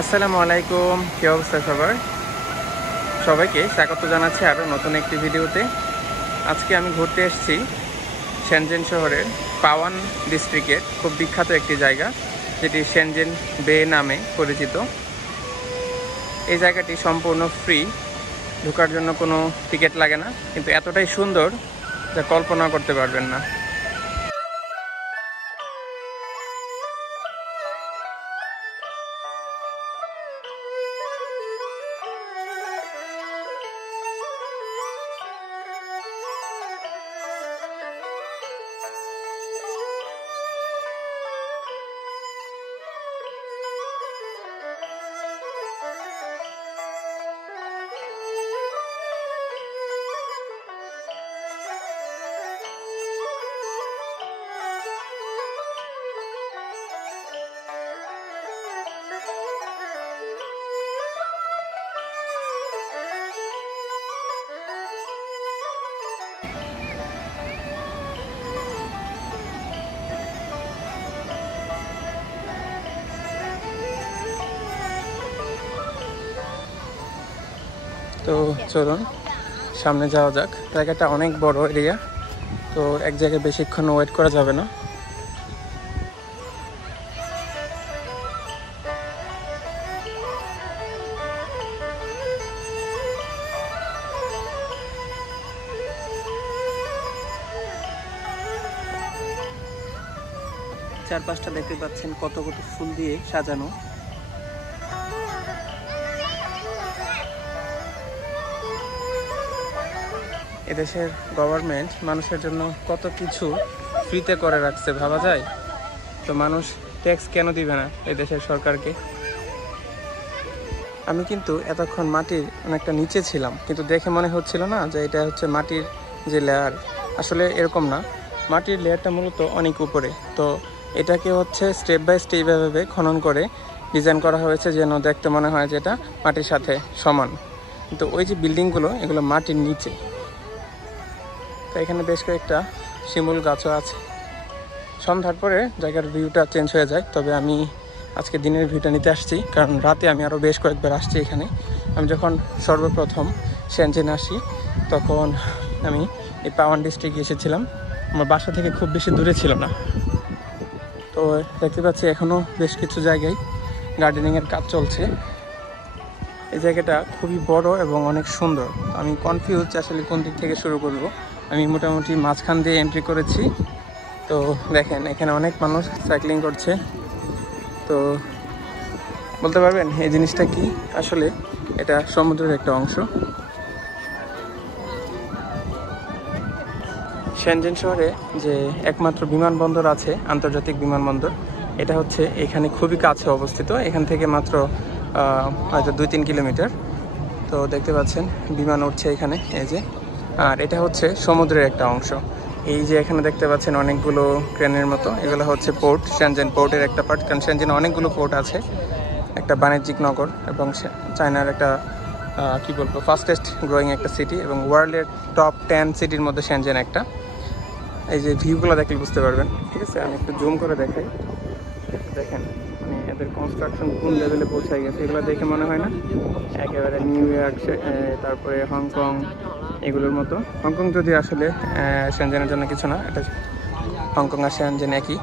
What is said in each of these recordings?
আসসালামু আলাইকুম, কি অবস্থা সবার? সবাইকে স্বাগত জানাচ্ছি আরও নতুন একটি ভিডিওতে। আজকে আমি ঘুরতে এসেছি শেনজেন শহরের পাওয়ান ডিস্ট্রিক্টের খুব বিখ্যাত একটি জায়গা, যেটি শেনজেন বে নামে পরিচিত। এই জায়গাটি সম্পূর্ণ ফ্রি, ঢোকার জন্য কোনো টিকিট লাগে না, কিন্তু এতটাই সুন্দর যা কল্পনা করতে পারবেন না। তো চলুন সামনে যাওয়া যাক। জায়গাটা অনেক বড় এরিয়া, তো এক জায়গায় বেশিক্ষণ ওয়েট করা যাবে না। চারপাশটা দেখতে পাচ্ছেন কত কত ফুল দিয়ে সাজানো। এদেশের গভর্নমেন্ট মানুষের জন্য কত কিছু ফ্রিতে করে রাখছে, ভাবা যায়? তো মানুষ ট্যাক্স কেন দিবে না এদেশের সরকারকে? আমি কিন্তু এতক্ষণ মাটির অনেকটা নিচে ছিলাম, কিন্তু দেখে মনে হচ্ছিল না যে এটা হচ্ছে মাটির যে লেয়ার। আসলে এরকম না, মাটির লেয়ারটা মূলত অনেক উপরে। তো এটাকে হচ্ছে স্টেপ বাই স্টেপ এভাবে খনন করে ডিজাইন করা হয়েছে যেন দেখতে মনে হয় যে এটা মাটির সাথে সমান। কিন্তু ওই যে বিল্ডিংগুলো, এগুলো মাটির নিচে। তো এখানে বেশ কয়েকটা শিমুল গাছও আছে। সন্ধ্যার পরে জায়গার ভিউটা চেঞ্জ হয়ে যায়, তবে আমি আজকে দিনের ভিউটা নিতে আসছি, কারণ রাতে আমি আরও বেশ কয়েকবার আসছি এখানে। আমি যখন সর্বপ্রথম শেনজেন আসি তখন আমি এই পাওয়ান ডিস্ট্রিক্টে এসেছিলাম। আমার বাসা থেকে খুব বেশি দূরে ছিল না। তো দেখতে পাচ্ছি এখনও বেশ কিছু জায়গায় গার্ডেনিংয়ের কাজ চলছে। এই জায়গাটা খুবই বড় এবং অনেক সুন্দর। আমি কনফিউজ আসলে কোন দিক থেকে শুরু করব। আমি মোটামুটি মাঝখান দিয়ে এন্ট্রি করেছি। তো দেখেন এখানে অনেক মানুষ সাইক্লিং করছে। তো বলতে পারবেন এই জিনিসটা কি? আসলে এটা সমুদ্রের একটা অংশ। শেনজেন শহরে যে একমাত্র বিমানবন্দর আছে, আন্তর্জাতিক বিমানবন্দর, এটা হচ্ছে এখানে খুবই কাছে অবস্থিত। এখান থেকে মাত্র হয়তো 2-3 কিলোমিটার। তো দেখতে পাচ্ছেন বিমান উঠছে এখানে, এই যে। আর এটা হচ্ছে সমুদ্রের একটা অংশ। এই যে এখানে দেখতে পাচ্ছেন অনেকগুলো ক্রেনের মতো, এগুলো হচ্ছে পোর্ট, শেনজেন পোর্টের একটা পার্ট। কারণ শেনজেনে অনেকগুলো পোর্ট আছে, একটা বাণিজ্যিক নগর এবং চায়নার একটা কি বলবো ফাস্টেস্ট গ্রোয়িং একটা সিটি, এবং ওয়ার্ল্ডের টপ 10 সিটির মধ্যে শেনজেন একটা। এই যে ভিউগুলো দেখলে বুঝতে পারবেন, ঠিক আছে? আমি একটু জুম করে দেখাই। দেখেন মানে এদের কনস্ট্রাকশন কোন লেভেলে পৌঁছায় গেছে, এগুলো দেখে মনে হয় না একেবারে নিউ ইয়র্ক, তারপরে হংকং, এগুলোর মতো। হংকং যদি আসলে শেনজেনের জন্য কিছু না, এটা হংকং আর শেনজেন একই।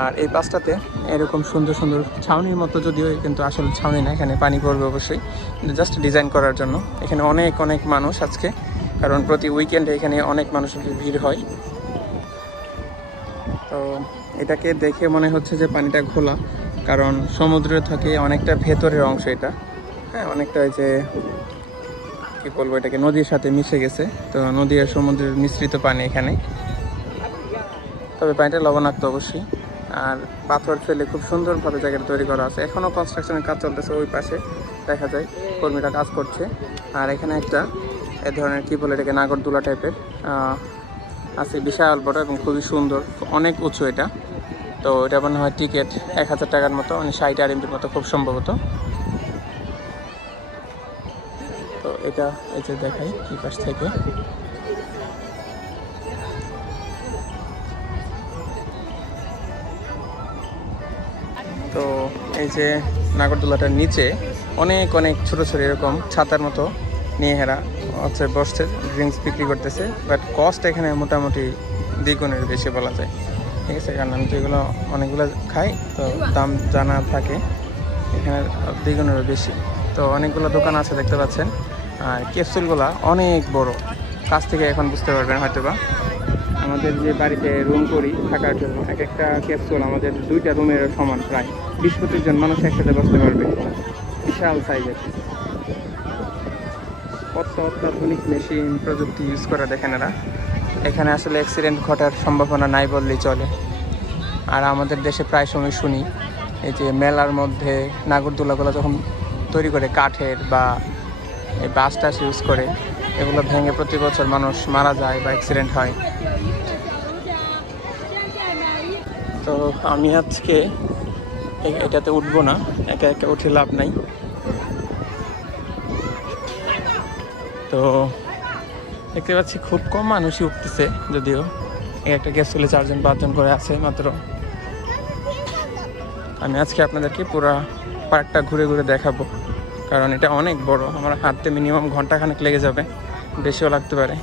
আর এই পাঁচটাতে এরকম সুন্দর সুন্দর ছাউনির মতো, যদিও কিন্তু আসলে ছাউনি না, এখানে পানি পড়বে অবশ্যই, জাস্ট ডিজাইন করার জন্য। এখানে অনেক অনেক মানুষ আজকে, কারণ প্রতি উইকেন্ডে এখানে অনেক মানুষের ভিড় হয়। তো এটাকে দেখে মনে হচ্ছে যে পানিটা ঘোলা, কারণ সমুদ্রের থেকে অনেকটা ভেতরের অংশ এটা। হ্যাঁ, অনেকটা ওই যে কী বলবো, এটাকে নদীর সাথে মিশে গেছে। তো নদী আর সমুদ্রের মিশ্রিত পানি এখানে, তবে পানিটা লবণাক্ত অবশ্যই। আর পাথর ফেলে খুব সুন্দরভাবে জায়গাটা তৈরি করা আছে। এখনও কনস্ট্রাকশনের কাজ চলতেছে, ওই পাশে দেখা যায় কর্মীরা কাজ করছে। আর এখানে একটা এ ধরনের কী বলে এটাকে, নাগরদোলা টাইপের আছে, বিশাল বড় এবং খুবই সুন্দর, অনেক উঁচু এটা। তো এটা মনে হয় টিকিট 1000 টাকার মতো, মানে 60 RMB মতো খুব সম্ভবত। তো এটা এই যে দেখাই এই পাশ থেকে। তো এই যে নাগরদোলাটার নিচে অনেক অনেক ছোটো ছোটো এরকম ছাতার মতো নিয়ে হেরা হচ্ছে বসছে, ড্রিঙ্কস বিক্রি করতেছে। বাট কস্ট এখানে মোটামুটি দ্বিগুণের বেশি বলা যায়, ঠিক আছে। কারণ আমি তো এগুলো অনেকগুলো খাই, তো দাম জানা থাকে, এখানে দ্বিগুণেরও বেশি। তো অনেকগুলো দোকান আছে দেখতে পাচ্ছেন। আর ক্যাপসুলগুলো অনেক বড়, কাছ থেকে এখন বুঝতে পারবেন হয়তো বা। আমাদের যে বাড়িতে রুম করি থাকার জন্য, এক একটা ক্যাপসুল আমাদের 2টা রুমের সমান, প্রায় 20-25 জন মানুষ একসাথে বসতে পারবে, বিশাল সাইজের। কত অত্যাধুনিক মেশিন প্রযুক্তি ইউজ করা দেখেন এরা। এখানে আসলে অ্যাক্সিডেন্ট ঘটার সম্ভাবনা নাই বললেই চলে। আর আমাদের দেশে প্রায় সময় শুনি এই যে মেলার মধ্যে নাগরদোলাগুলো যখন তৈরি করে কাঠের বা এই বাঁশ টাস ইউজ করে, এগুলো ভেঙে প্রতি বছর মানুষ মারা যায় বা অ্যাক্সিডেন্ট হয়। তো আমি আজকে এটাতে উঠবো না, একা একা উঠে লাভ নাই। তো দেখতে পাচ্ছি খুব কম মানুষই উঠতেছে, যদিও একটা ক্যাপসুলে 4-5 জন করে আছে মাত্র। আমি আজকে আপনাদেরকে পুরো পার্কটা ঘুরে ঘুরে দেখাবো, কারণ এটা অনেক বড়। আমার হাঁটতে মিনিমাম ঘন্টাখানেক লেগে যাবে, বেশিও লাগতে পারে।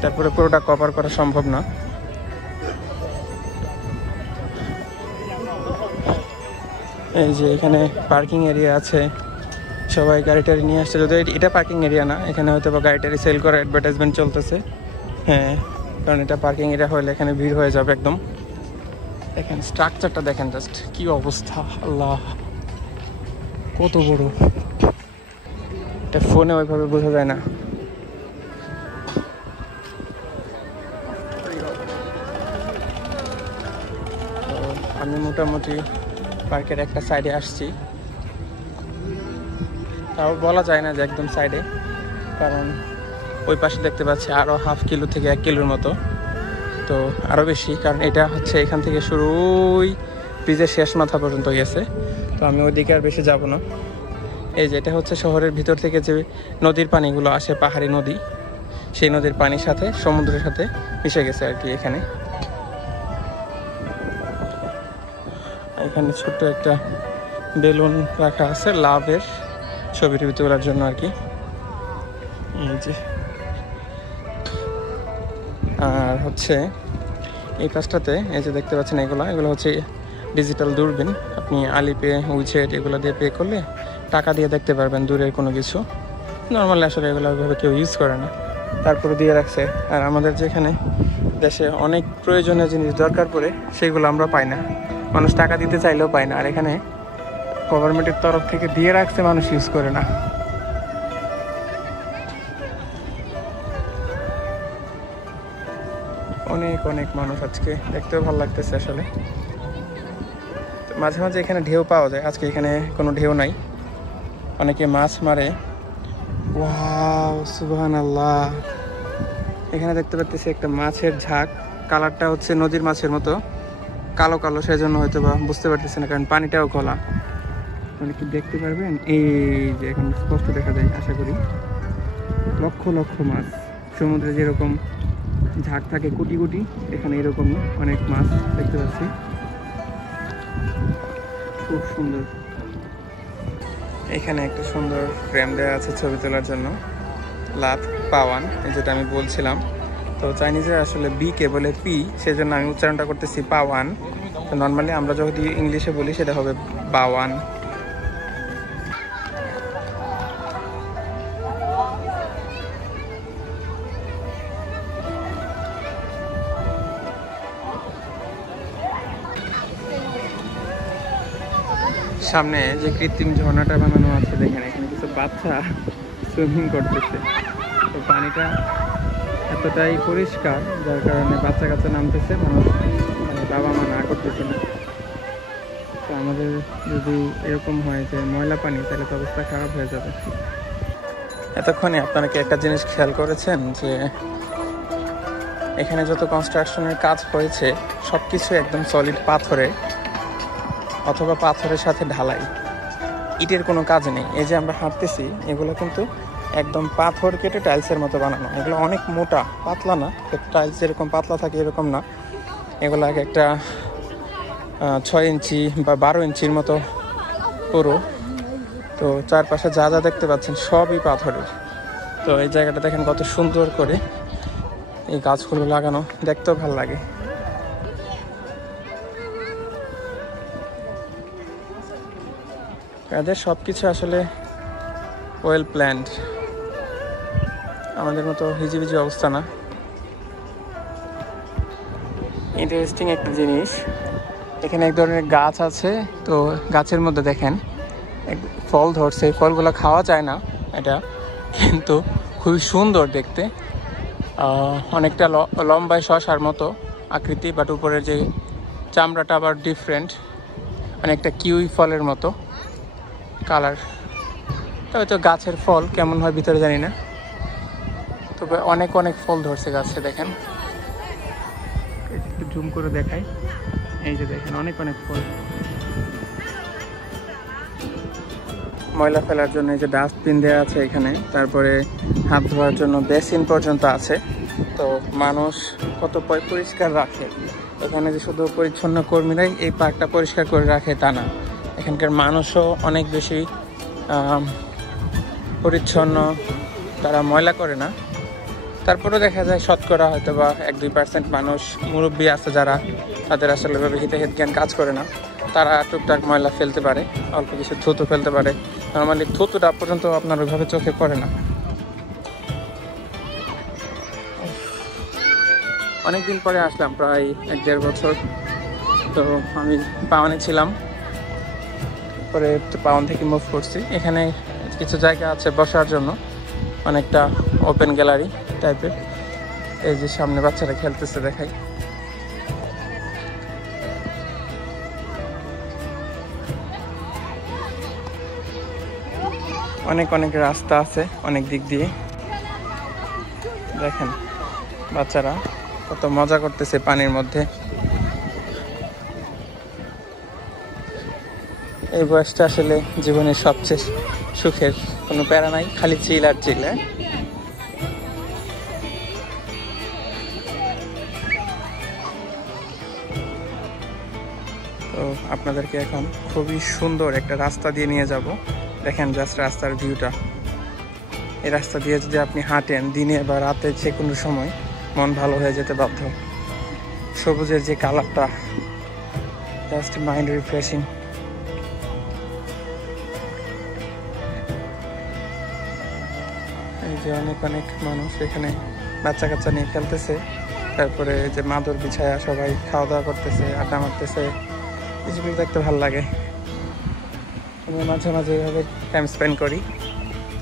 তারপরে পুরোটা কভার করা সম্ভব না। এই যে এখানে পার্কিং এরিয়া আছে, সবাই গাড়ি টাড়ি নিয়ে আসছে। যদিও এটা পার্কিং এরিয়া না, এখানে হয়তো বা গাড়ি টাড়ি সেল করার অ্যাডভার্টাইজমেন্ট চলতেছে। হ্যাঁ, কারণ এটা পার্কিং এরিয়া হলে এখানে ভিড় হয়ে যাবে একদম। দেখেন স্ট্রাকচারটা, দেখেন জাস্ট কি অবস্থা, আল্লাহ কত বড়। এটা ফোনে ওইভাবে বোঝা যায় না। তো আমি মোটামুটি পার্কের একটা সাইডে আসছি, তাও বলা যায় না যে একদম সাইডে, কারণ ওই পাশে দেখতে পাচ্ছি আরও ½ কিলো থেকে 1 কিলোর মতো, তো আরও বেশি। কারণ এটা হচ্ছে এখান থেকে শুরু ওই ব্রিজের শেষ মাথা পর্যন্ত গেছে। তো আমি ওইদিকে আর বেশি যাব না। এই যে এটা হচ্ছে শহরের ভিতর থেকে যে নদীর পানিগুলো আসে, পাহাড়ি নদী, সেই নদীর পানির সাথে সমুদ্রের সাথে মিশে গেছে আর কি। এখানে ছোট্ট একটা বেলুন রাখা আছে লাভের ছবি টবি তোলার জন্য আর কি। এই যে, আর হচ্ছে এই পাশটাতে এই যে দেখতে পাচ্ছেন, এগুলো হচ্ছে ডিজিটাল দূরবীন। আপনি আলিপে, উইচেট এগুলো দিয়ে পে করলে টাকা দিয়ে দেখতে পারবেন দূরের কোনো কিছু। নর্মালি আসলে এগুলো ওইভাবে কেউ ইউজ করে না, তারপরে দিয়ে রাখছে। আর আমাদের যেখানে দেশে অনেক প্রয়োজনীয় জিনিস দরকার পড়ে, সেগুলো আমরা পাই না, মানুষ টাকা দিতে চাইলেও পায় না। আর এখানে গভর্নমেন্টের তরফ থেকে দিয়ে রাখছে, মানুষ ইউজ করে না। অনেক অনেক মানুষ আজকে, দেখতেও ভালো লাগতেছে আসলে। মাঝে মাঝে এখানে ঢেউ পাওয়া যায়, আজকে এখানে কোনো ঢেউ নাই। অনেকে মাছ মারে। ওয়াও, সুবহানাল্লাহ। এখানে দেখতে পাচ্ছি একটা মাছের ঝাঁক, কালারটা হচ্ছে নদীর মাছের মতো কালো কালো, সেজন্য হয়তো বা বুঝতে পারতেছে না, কারণ পানিটাও খোলা। মানে কি দেখতে পারবেন, এই যে এখন স্পষ্ট দেখা যায় আশা করি। লক্ষ লক্ষ মাছ, সমুদ্রে যেরকম ঝাঁক থাকে কোটি কোটি, এখানে এরকম অনেক মাছ দেখতে পাচ্ছি, খুব সুন্দর। এখানে একটা সুন্দর ফ্রেম দেওয়া আছে ছবি তোলার জন্য, লাভ পাওয়ান, যেটা আমি বলছিলাম। তো চাইনিজে আসলে বি কে বলে পি, সেজন্য আমি উচ্চারণটা করতেছি পাওয়ান। তো নর্মালি আমরা যদি ইংলিশে বলি সেটা হবে বাওয়ান। সামনে যে কৃত্রিম ঝর্ণাটা বানানো আছে দেখেন, এখানে কিছু বাচ্চা সুইমিং করতেছে। তো পানিটা এতটাই পরিষ্কার, যার কারণে বাচ্চা কাচ্চা নামতেছে, মানুষ মানে বাবা মা না করতেছে না। তো আমাদের যদি এরকম হয় যে ময়লা পানি, তাহলে তো অবস্থা খারাপ হয়ে যাবে। এতক্ষণে আপনারা কি একটা জিনিস খেয়াল করেছেন যে এখানে যত কনস্ট্রাকশনের কাজ হয়েছে সব কিছু একদম সলিড পাথরে অথবা পাথরের সাথে ঢালাই, ইটের কোনো কাজ নেই। এই যে আমরা হাঁটতেছি, এগুলো কিন্তু একদম পাথর কেটে টাইলসের মতো বানানো। এগুলো অনেক মোটা, পাতলা না, টাইলস যেরকম পাতলা থাকে এরকম না। এগুলো একটা 6 ইঞ্চি বা 12 ইঞ্চির মতো পুরো। তো চারপাশে যা যা দেখতে পাচ্ছেন সবই পাথরের। তো এই জায়গাটা দেখেন কত সুন্দর করে এই গাছগুলো লাগানো, দেখতেও ভালো লাগে। এদের সব কিছু আসলে ওয়েল প্ল্যান্ড, আমাদের মতো হিজিবিজি অবস্থা না। ইন্টারেস্টিং একটা জিনিস, এখানে এক ধরনের গাছ আছে। তো গাছের মধ্যে দেখেন ফল ধরছে, ফলগুলো খাওয়া যায় না এটা, কিন্তু খুবই সুন্দর দেখতে। অনেকটা লম্বায় শসার মতো আকৃতি, বাট উপরের যে চামড়াটা আবার ডিফারেন্ট, অনেকটা কিউই ফলের মতো কালার। তবে তো গাছের ফল কেমন হয় ভিতরে জানি না, তবে অনেক অনেক ফল ধরছে গাছে। দেখেন একটু জুম করে দেখাই, এই যে দেখেন অনেক অনেক ফল। ময়লা ফেলার জন্য এই যে ডাস্টবিন দেওয়া আছে এখানে, তারপরে হাত ধোয়ার জন্য বেসিন পর্যন্ত আছে। তো মানুষ কত পরিষ্কার রাখে এখানে, যে শুধু পরিচ্ছন্ন কর্মীরাই এই পার্কটা পরিষ্কার করে রাখে তা না, এখানকার মানুষও অনেক বেশি পরিচ্ছন্ন, তারা ময়লা করে না। তারপরেও দেখা যায় শতকরা হয়তো বা 1-2% মানুষ মুরব্বী আছে যারা, তাদের আসলে হিতাহিত জ্ঞান কাজ করে না, তারা টুকটাক ময়লা ফেলতে পারে, অল্প কিছু থুতু ফেলতে পারে। নর্মালি থুতুটা পর্যন্ত আপনার ওইভাবে চোখে পড়ে না। অনেকদিন পরে আসলাম, প্রায় 1-1.5 বছর। তো আমি পাওয়ানে ছিলাম, পরে পাওয়ান থেকে মুভ করছি। এখানে কিছু জায়গা আছে বসার জন্য, অনেকটা ওপেন গ্যালারি টাইপের। এই যে সামনে বাচ্চারা খেলতেছে দেখাই। অনেক অনেক রাস্তা আছে অনেক দিক দিয়ে। দেখেন বাচ্চারা কত মজা করতেছে পানির মধ্যে। এই বয়সটা আসলে জীবনের সবচেয়ে সুখের, কোনো প্যারা নাই, খালি চিল আর চিল। তো আপনাদেরকে এখন খুবই সুন্দর একটা রাস্তা দিয়ে নিয়ে যাব। দেখেন জাস্ট রাস্তার ভিউটা। এই রাস্তা দিয়ে যদি আপনি হাঁটেন দিনে বা রাতে, যে কোনো সময় মন ভালো হয়ে যেতে বাধ্য। সবুজের যে কালারটা, জাস্ট মাইন্ড রিফ্রেশিং। এই যে অনেক অনেক মানুষ এখানে বাচ্চা কাচ্চা নিয়ে খেলতেছে, তারপরে যে মাদুর বিছায়া সবাই খাওয়া দাওয়া করতেছে, আড্ডা মারতেছে। এগুলো দেখতে ভালো লাগে। আমি মাঝে মাঝে এইভাবে টাইম স্পেন্ড করি।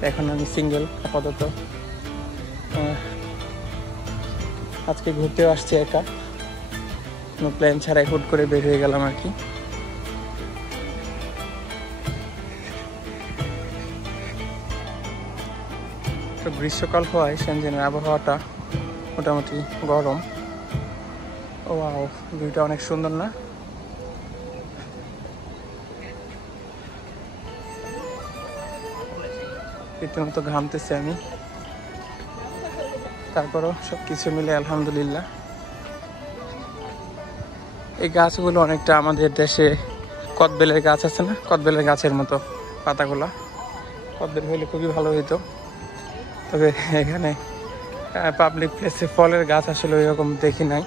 এখন আমি সিঙ্গেল আপাতত, আজকে ঘুরতেও আসছি একা, কোনো প্ল্যান ছাড়াই হুট করে বের হয়ে গেলাম আর কি। তো গ্রীষ্মকাল হওয়ায় সেনজেনের আবহাওয়াটা মোটামুটি গরম। ও ভিউটা অনেক সুন্দর না? রীতিমতো ঘামতেছি আমি, তারপরও সব কিছু মিলে আলহামদুলিল্লাহ। এই গাছগুলো অনেকটা আমাদের দেশে কদবেলের গাছ আছে না, কদবেলের গাছের মতো পাতাগুলা। কদবেল হইলে খুবই ভালো হইতো, তবে এখানে পাবলিক প্লেসে ফলের গাছ আসলে ওইরকম দেখি নাই।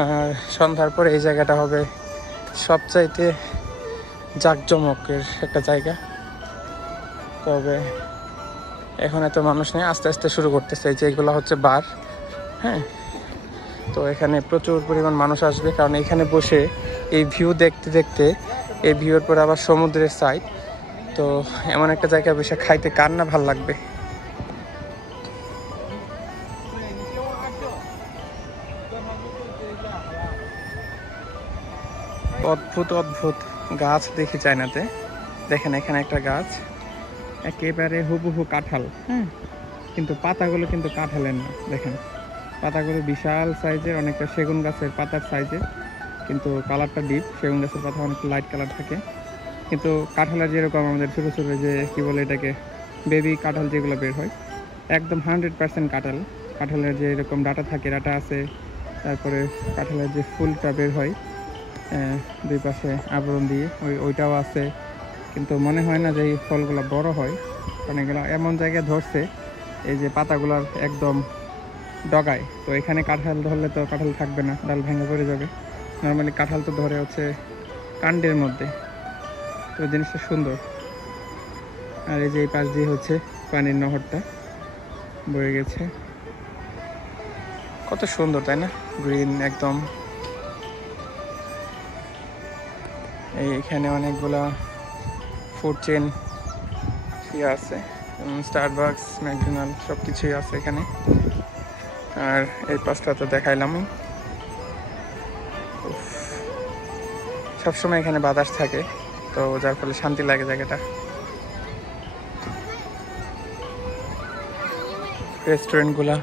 আর সন্ধ্যার পরে এই জায়গাটা হবে সবচাইতে জাঁকজমকের একটা জায়গা। তবে এখন এত মানুষ নেই, আস্তে আস্তে শুরু করতেছে। যে এগুলো হচ্ছে বার, হ্যাঁ। তো এখানে প্রচুর পরিমাণ মানুষ আসবে, কারণ এখানে বসে এই ভিউ দেখতে দেখতে, এই ভিউর পরে আবার সমুদ্রের সাইড, তো এমন একটা জায়গায় বসে খাইতে কার না ভাল লাগবে। অদ্ভুত অদ্ভুত গাছ দেখি চায়নাতে। দেখেন এখানে একটা গাছ একেবারে হুবহু কাঁঠাল, হ্যাঁ, কিন্তু পাতাগুলো কিন্তু কাঁঠালের না। দেখেন পাতাগুলো বিশাল সাইজের, অনেকটা সেগুন গাছের পাতার সাইজের, কিন্তু কালারটা ডিপ। সেগুন গাছের পাতা অনেক লাইট কালার থাকে, কিন্তু কাঁঠালের যেরকম আমাদের ছোটো ছোটো যে কী বলে এটাকে বেবি কাঁঠাল যেগুলো বের হয়, একদম 100% কাঁঠাল। কাঁঠালের যে এরকম ডাটা থাকে, ডাটা আছে, তারপরে কাঁঠালের যে ফুলটা বের হয় দুই পাশে আবরণ দিয়ে, ওইটাও আছে। কিন্তু মনে হয় না যে এই ফলগুলো বড় হয়, কারণ এগুলো এমন জায়গায় ধরছে এই যে পাতাগুলোর একদম ডগায়। তো এখানে কাঁঠাল ধরলে তো কাঁঠাল থাকবে না, ডাল ভেঙে পড়ে যাবে। নর্মালি কাঁঠাল তো ধরে হচ্ছে কাণ্ডের মধ্যে। তো জিনিসটা সুন্দর। আর এই যে এই পাশ দিয়ে হচ্ছে পানির নহরটা বয়ে গেছে, কত সুন্দর তাই না, গ্রিন একদম। এইখানে অনেকগুলা ফুড চেন আছে, স্টারবাকস, ম্যাকডোনাল্ড সব কিছুই আছে এখানে। আর এই পাশটা তো দেখাইলামই। সবসময় এখানে বাতাস থাকে, তো যার ফলে শান্তি লাগে জায়গাটা। রেস্টুরেন্টগুলা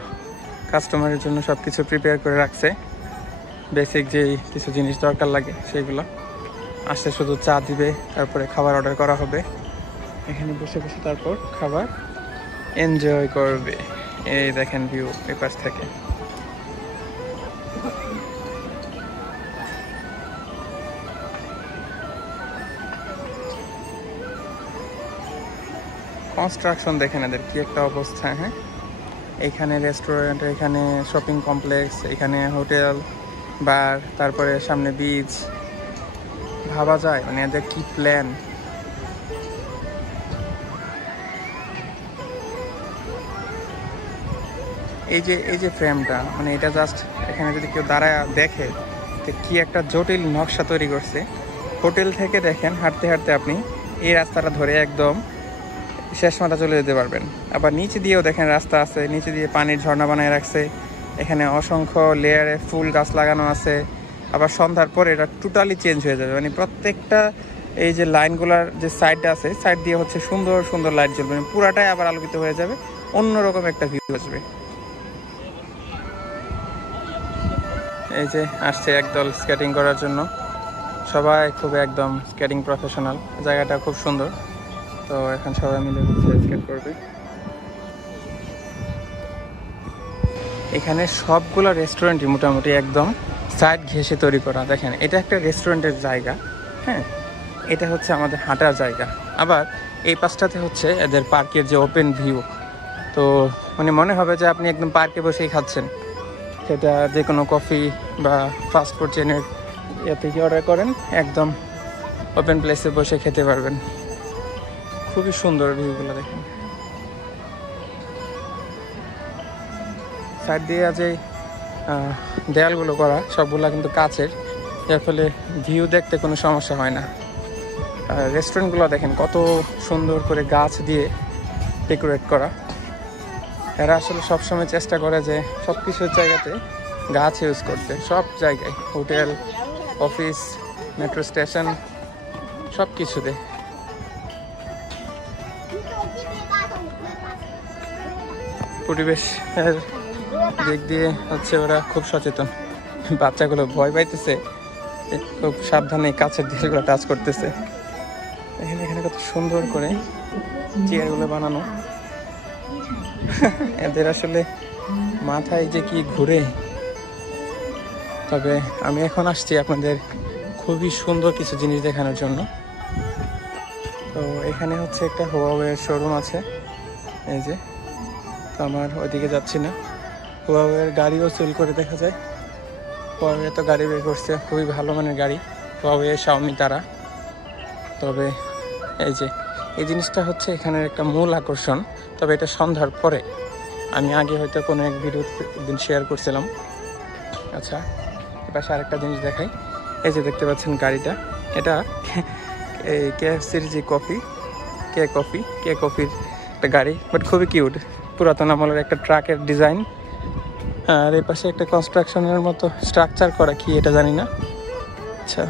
কাস্টমারের জন্য সব কিছু প্রিপেয়ার করে রাখছে, বেসিক যেই কিছু জিনিস দরকার লাগে সেইগুলো। আসতে শুধু চা দিবে, তারপরে খাবার অর্ডার করা হবে, এখানে বসে বসে তারপর খাবার এনজয় করবে। এই দেখেন ভিউ এই পাশ থেকে। কনস্ট্রাকশন দেখেন এদের কি একটা অবস্থা। হ্যাঁ, এখানে রেস্টুরেন্ট, এখানে শপিং কমপ্লেক্স, এখানে হোটেল, বার, তারপরে সামনে বিচ। ভাবা যায় মানে এদের কি প্ল্যান। এই যে ফ্রেমটা, মানে এটা জাস্ট এখানে যদি কেউ দাঁড়ায় দেখে তো কি একটা জটিল নকশা তৈরি করছে। হোটেল থেকে দেখেন হাঁটতে হাঁটতে আপনি এই রাস্তাটা ধরে একদম শেষ মাথা চলে যেতে পারবেন। আবার নিচে দিয়েও দেখেন রাস্তা আছে, নিচে দিয়ে পানির ঝর্ণা বানায় রাখছে। এখানে অসংখ্য লেয়ারে ফুল গাছ লাগানো আছে। আবার সন্ধ্যার পরে এটা টোটালি চেঞ্জ হয়ে যাবে, মানে প্রত্যেকটা এই যে লাইনগুলার যে সাইডটা আছে, সাইড দিয়ে হচ্ছে সুন্দর সুন্দর লাইট জ্বলবে, মানে পুরাটাই আবার আলোকিত হয়ে যাবে, অন্যরকম একটা ভিউ আসবে। এই যে আসছে একদল স্কেটিং করার জন্য, সবাই খুব একদম স্কেটিং প্রফেশনাল। জায়গাটা খুব সুন্দর, তো এখন সবাই মিলে হচ্ছে স্কেট করবে। এখানে সবগুলো রেস্টুরেন্টই মোটামুটি একদম সাইড ঘেঁষে তৈরি করা। দেখেন এটা একটা রেস্টুরেন্টের জায়গা, হ্যাঁ, এটা হচ্ছে আমাদের হাঁটার জায়গা। আবার এই পাশটাতে হচ্ছে এদের পার্কের যে ওপেন ভিউ, তো মানে মনে হবে যে আপনি একদম পার্কে বসেই খাচ্ছেন। সেটা যে কোনো কফি বা ফাস্টফুড চেনের ইয়ে থেকে অর্ডার করেন, একদম ওপেন প্লেসে বসে খেতে পারবেন। খুবই সুন্দর ভিউগুলো দেখেন। সাইড দিয়ে যে দেয়ালগুলো করা সবগুলা কিন্তু কাচের, যার ফলে ভিউ দেখতে কোনো সমস্যা হয় না। আর রেস্টুরেন্টগুলো দেখেন কত সুন্দর করে গাছ দিয়ে ডেকোরেট করা। এরা আসলে সবসময় চেষ্টা করে যে সব কিছুর জায়গাতে গাছ ইউজ করতে, সব জায়গায়, হোটেল, অফিস, মেট্রো স্টেশন, সব কিছুতে। পরিবেশের দিক দিয়ে হচ্ছে ওরা খুব সচেতন। বাচ্চাগুলো ভয় পাইতেছে, খুব সাবধানে কাছের দিকগুলো টাচ করতেছে। এখানে এখানে কত সুন্দর করে চেয়ারগুলো বানানো। এদের আসলে মাথায় যে কি ঘুরে। তবে আমি এখন আসছি আপনাদের খুবই সুন্দর কিছু জিনিস দেখানোর জন্য। তো এখানে হচ্ছে একটা হুয়াওয়ের শোরুম আছে, এই যে। তো আমার ওইদিকে যাচ্ছি না। হুয়াওয়ের গাড়িও সেল করে দেখা যায়। হুয়াওয়ে তো গাড়ি বের করছে, খুবই ভালো মানের গাড়ি, হুয়াওয়ে, শাওমি, তারা। তবে এই যে এই জিনিসটা হচ্ছে এখানের একটা মূল আকর্ষণ। তবে এটা সন্ধ্যার পরে, আমি আগে হয়তো কোনো এক ভিডিও একদিন শেয়ার করছিলাম। আচ্ছা, এবার আরেকটা জিনিস দেখাই। এই যে দেখতে পাচ্ছেন গাড়িটা, এটা এই KFCর যে কে কফির একটা গাড়ি, বাট খুবই কিউট, পুরাতন আমলের একটা ট্রাকের ডিজাইন। আর এই পাশে একটা কনস্ট্রাকশনের মতো স্ট্রাকচার করা, কি এটা জানি না। আচ্ছা,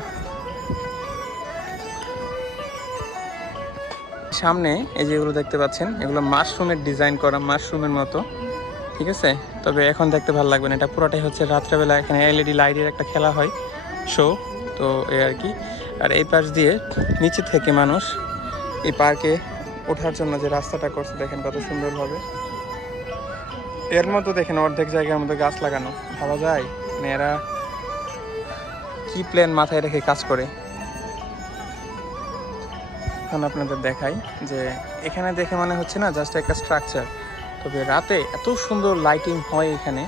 সামনে এই যেগুলো দেখতে পাচ্ছেন, এগুলো মাশরুমের ডিজাইন করা, মাশরুমের মতো, ঠিক আছে। তবে এখন দেখতে ভালো লাগবে না, এটা পুরোটাই হচ্ছে রাত্রেবেলা এখানে LED লাইটের একটা খেলা হয়, শো, তো এই আর কি। আর এই পাশ দিয়ে নিচে থেকে মানুষ এই পার্কে ওঠার জন্য যে রাস্তাটা করছে দেখেন কত সুন্দরভাবে। এর মতো দেখেন অর্ধেক জায়গার মধ্যে গাছ লাগানো। ভাবা যায় মানে এরা কি প্ল্যান মাথায় রেখে কাজ করে। এখন আপনাদের দেখাই যে এখানে দেখে মনে হচ্ছে না জাস্ট একটা স্ট্রাকচার, তবে রাতে এত সুন্দর লাইটিং হয় এখানে।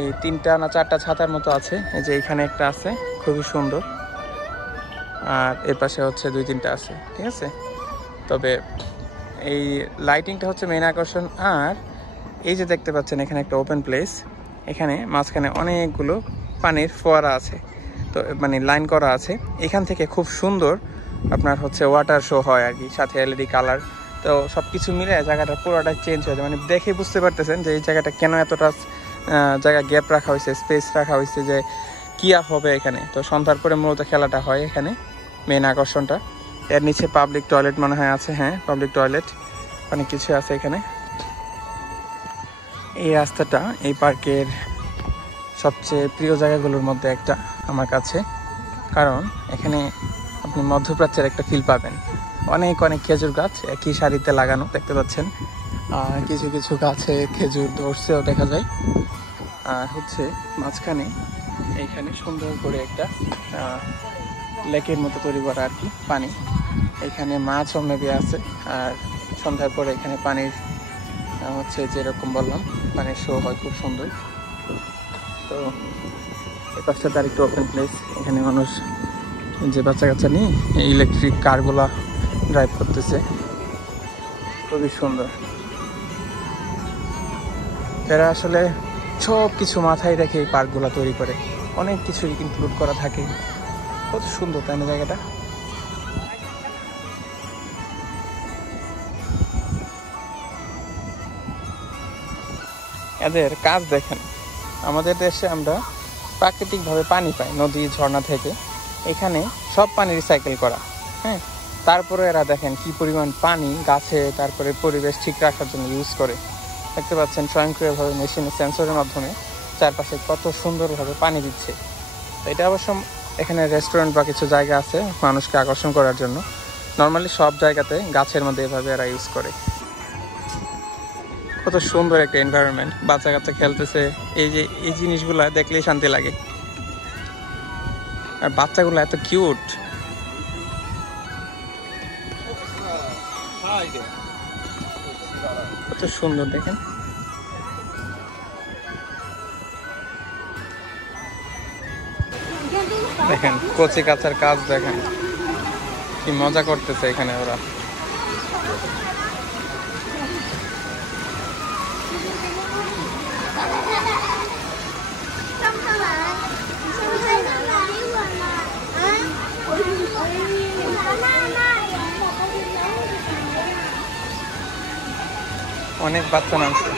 এই 3টা না 4টা ছাতার মতো আছে, এই যে এখানে একটা আছে খুবই সুন্দর, আর এর পাশে হচ্ছে 2-3টা আছে, ঠিক আছে। তবে এই লাইটিংটা হচ্ছে মেইন আকর্ষণ। আর এই যে দেখতে পাচ্ছেন এখানে একটা ওপেন প্লেস, এখানে মাঝখানে অনেকগুলো পানির ফোয়ারা আছে, তো মানে লাইন করা আছে। এখান থেকে খুব সুন্দর আপনার হচ্ছে ওয়াটার শো হয় আর কি, সাথে এলইডি কালার। তো সব কিছু মিলে জায়গাটা পুরোটা চেঞ্জ হয়ে যায়, মানে দেখে বুঝতে পারতেছেন যে এই জায়গাটা কেন এতটা জায়গা গ্যাপ রাখা হয়েছে, স্পেস রাখা হয়েছে, যে কি হবে এখানে। তো সন্ধ্যার পরে মূলত খেলাটা হয় এখানে, মেন আকর্ষণটা। এর নিচে পাবলিক টয়লেট মনে হয় আছে, হ্যাঁ পাবলিক টয়লেট, অনেক কিছু আছে এখানে। এই রাস্তাটা এই পার্কের সবচেয়ে প্রিয় জায়গাগুলোর মধ্যে একটা আমার কাছে, কারণ এখানে আপনি মধ্যপ্রাচ্যের একটা ফিল পাবেন। অনেক অনেক খেজুর গাছ একই সারিতে লাগানো দেখতে পাচ্ছেন, আর কিছু কিছু গাছে খেজুর ধরছেও দেখা যায়। আর হচ্ছে মাঝখানে এইখানে সুন্দর করে একটা লেকের মতো তৈরি করা আর কি, পানি। এখানে মাছও মেবি আছে। আর সন্ধ্যার পরে এখানে পানির হচ্ছে যেরকম বললাম পানির শো হয় খুব সুন্দর। তো এই পাশটা তার একটু ওপেন প্লেস, এখানে মানুষ যে বাচ্চা কাচ্চা নিয়ে ইলেকট্রিক কারগুলা ড্রাইভ করতেছে, খুবই সুন্দর। এরা আসলে সব কিছু মাথায় রেখে এই পার্কগুলা তৈরি করে, অনেক কিছু ইনক্লুড করা থাকে। কত সুন্দর তাই না জায়গাটা। এদের কাজ দেখেন, আমাদের দেশে আমরা প্রাকৃতিকভাবে পানি পাই নদী ঝর্ণা থেকে, এখানে সব পানি রিসাইকেল করা, হ্যাঁ। তারপরে এরা দেখেন কি পরিমাণ পানি গাছে তারপরে পরিবেশ ঠিক রাখার জন্য ইউজ করে। দেখতে পাচ্ছেন স্বয়ংক্রিয়ভাবে মেশিনের সেন্সরের মাধ্যমে চারপাশে কত সুন্দরভাবে পানি দিচ্ছে। এটা অবশ্য এখানে রেস্টুরেন্ট বা কিছু জায়গা আছে মানুষকে আকর্ষণ করার জন্য, নর্মালি সব জায়গাতে গাছের মধ্যে এভাবে এরা ইউজ করে। কত সুন্দর একটা এনভায়রনমেন্ট, বাচ্চা কাচ্চা খেলতেছে, এই যে এই জিনিসগুলো দেখলেই শান্তি লাগে। আর বাচ্চাগুলো এত কিউট, কত সুন্দর দেখেন। দেখেন কচি কাচার কাজ, দেখেন কি মজা করতেছে এখানে ওরা। অনেক বাচ্চা নামছে।